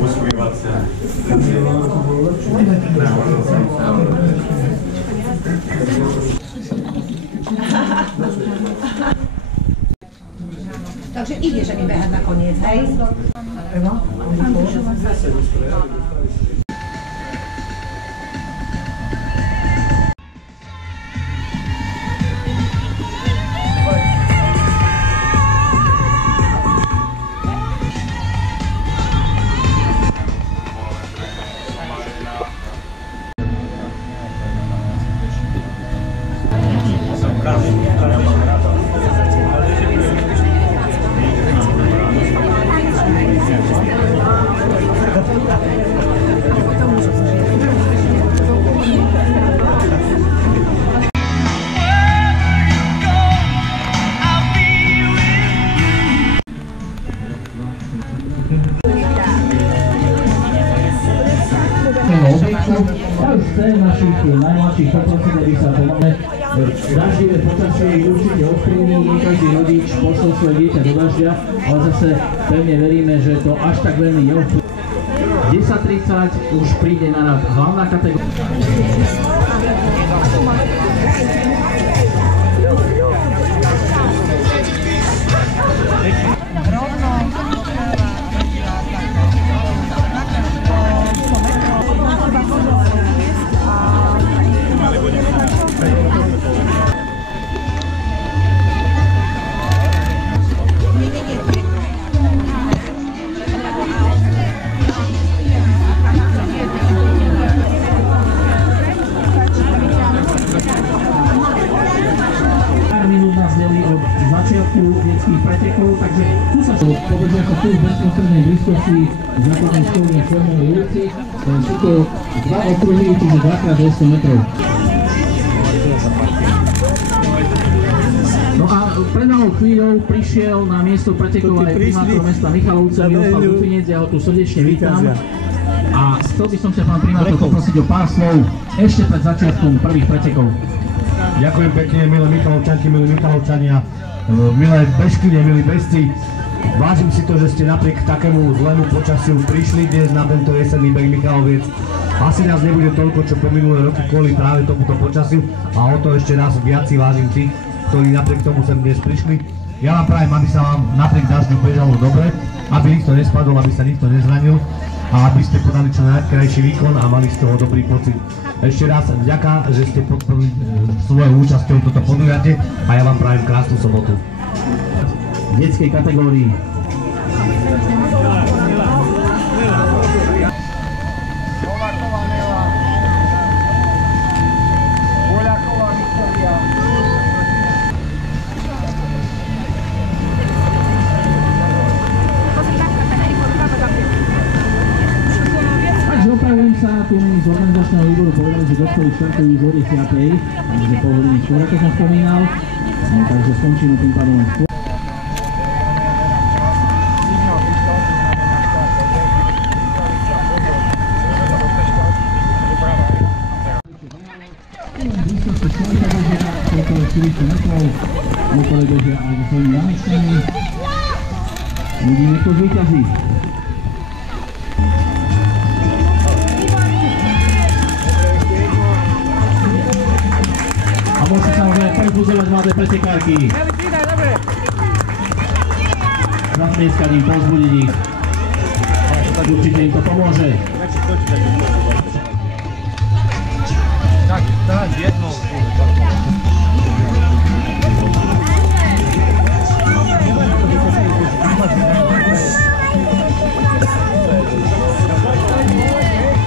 Usmívať sa. Takže ideš ani behať nakoniec, hej? Našich najmladších poprosím, aby sa pomáhali. Daždivé počasie ich určite ovplyvní, nie každý rodič pošle svoje dieťa do dažďa, ale zase pevne veríme, že to až tak veľmi neovplyvní. 10:30 už príde na rad hlavná kategória. Detských pretekov, takže tu sa povedia sa tu v bezprostrednej blízkosti základnej školy na Červenej ulici. Sú to dva okruhy, čiže 2x200 metrov. No a pred malou chvíľou prišiel na miesto pretekov aj primátor mesta Michalovce, Miroslav Dufinec, ja ho tu srdečne vítam. A chcel by som sa, pán primátor, poprosiť o pár slov ešte pred začiatkom prvých pretekov. Ďakujem pekne, milé Michalovčanky, milí Michalovčania. Milé bežkyne, milí bežci, vážim si to, že ste napriek takému zlému počasiu prišli dnes na tento jesenný beh Michaloviec. Asi nás nebude toľko, čo po minulé roky kvôli práve tomuto počasiu a o to ešte raz viac si vážim tých, ktorí napriek tomu sem dnes prišli. Ja vám prajem, aby sa vám napriek dažďu bežalo dobre, aby nikto nespadol, aby sa nikto nezranil a aby ste podali čo najkrajší výkon a mali z toho dobrý pocit. Ešte raz vďaka, že ste podporili svojou účasťou toto podujatie a ja vám prajem krásnu sobotu. V detskej kategórii. Tu z organizačného výboru povedali, že dospelí štartujú už o 10:00, takže pol hodiny skôr, ako som spomínal, takže skončíme tým pádom aj skôr. Okolo 400 metrov, okolo bežia aj so svojimi námečkami. Uvidíme, kto zvíťazí. Môžete samozrejme povzbudzovať mladé pretekárky. Zatlieskať im, povzbudiť ich. Určite im to pomôže. Tak, teraz jedno.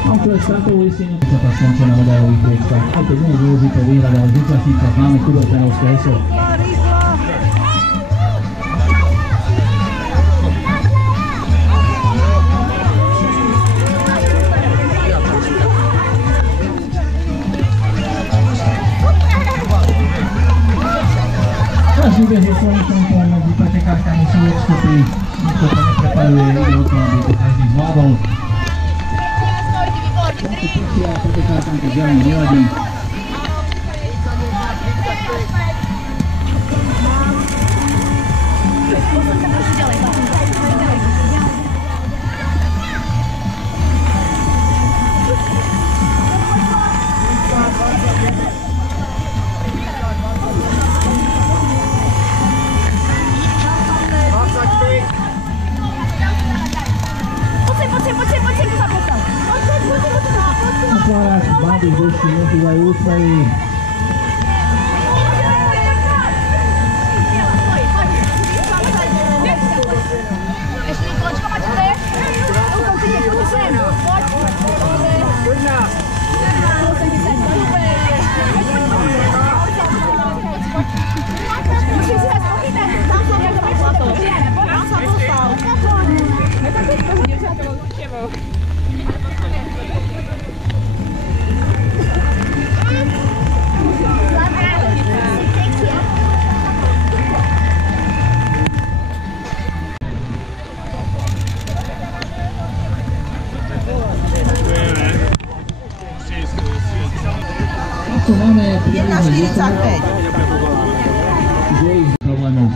Mám tu aj štartovú listinu. Sa tá skončená medailových priečkách. Aj keď nie je dôležité vyhrať, ale zúčastniť sa známe kubertenovské heslo. Každý beží svojím tempom, medzi pretekárkami sú odstupy, nikto to neprepaluje, ide o to, aby to každý zvládol. Pretekárkám to žiaľ nevadí. vyzerajú úsmevy. Ešte Nikoličko, máte to je? Rukou si nie, tu sem. Poď. Poď na. 80, super. Musím si vás pochytať. Tam som ja to prečítam. Tam sa dostal. No tak teď to dievčatko s tebou. Tu máme 1,45. dvojich problémov.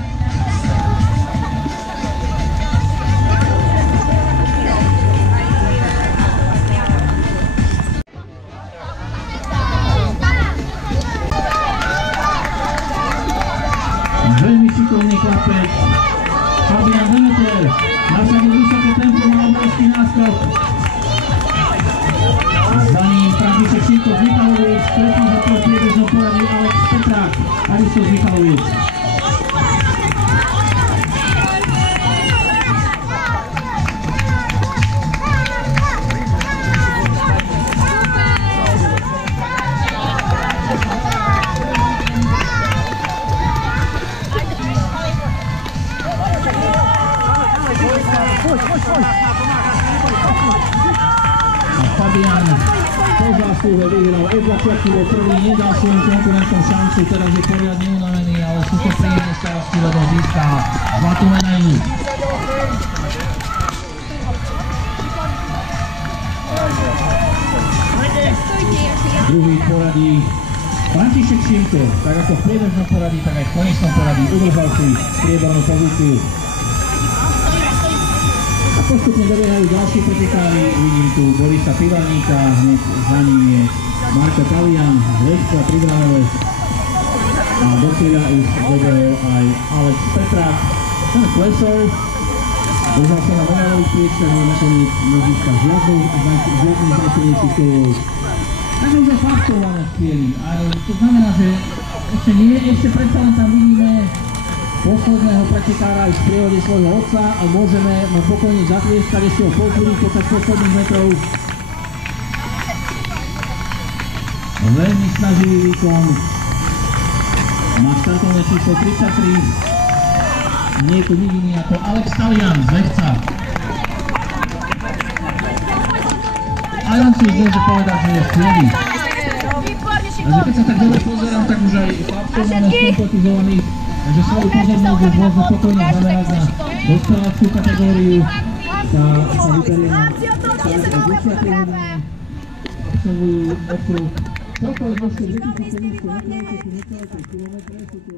Veľmi šikovný chlapec. Fabian Demeter nasadil vysoké tempo, má obrovský náskok. Za ním František Šimko z Michaloviec, tretí za to priebežnom poradí Alex Petrák, takisto z Michaloviec. Fabian po zásluhe vyhral od začiatku, bol prvý, nedal svojim konkurentom šancu, teraz je poriadne unavený, ale sú to príjemné šťastie, lebo získa zlatú medailu. Druhý v poradí František Šimko, tak ako v priebežnom poradí, tak aj v konečnom poradí udržal si striebornú pozíciu. Postupne dobiehajú ďalší pretekári, vidím tu Borisa Pivaníka, hneď za ním je Marko Talian z Lechca pri Dranove a do cieľa už dobehol aj Alex Petrák. Ten klesol, držal sa na medailových priečkách, ale nakoniec nezíska žiadny značený titulov. Takže už je faktované v chvíli, to znamená, že ešte predsa len tam vidíme posledného pretekára aj v sprievode svojho otca a môžeme mu pokojne zatlieskať, ešte ho povzbudiť počas posledných metrov. Veľmi snaživý výkon. Má štartovné číslo 33 a nie je tu nik iný ako Alex Talian z Lechca. A len si už môže povedať, že je v striedi. Takže keď sa tak dobre pozerám, tak už aj chlapcov máme skompletizovaných. Takže svoju pozornosť už môžeme pokojne zamerať na dospeláckú kategóriu. Sa vyberie na start o 10. hodine. Absolvujú okruh celkovo dĺžky 2700 metrov, 10 km, sú to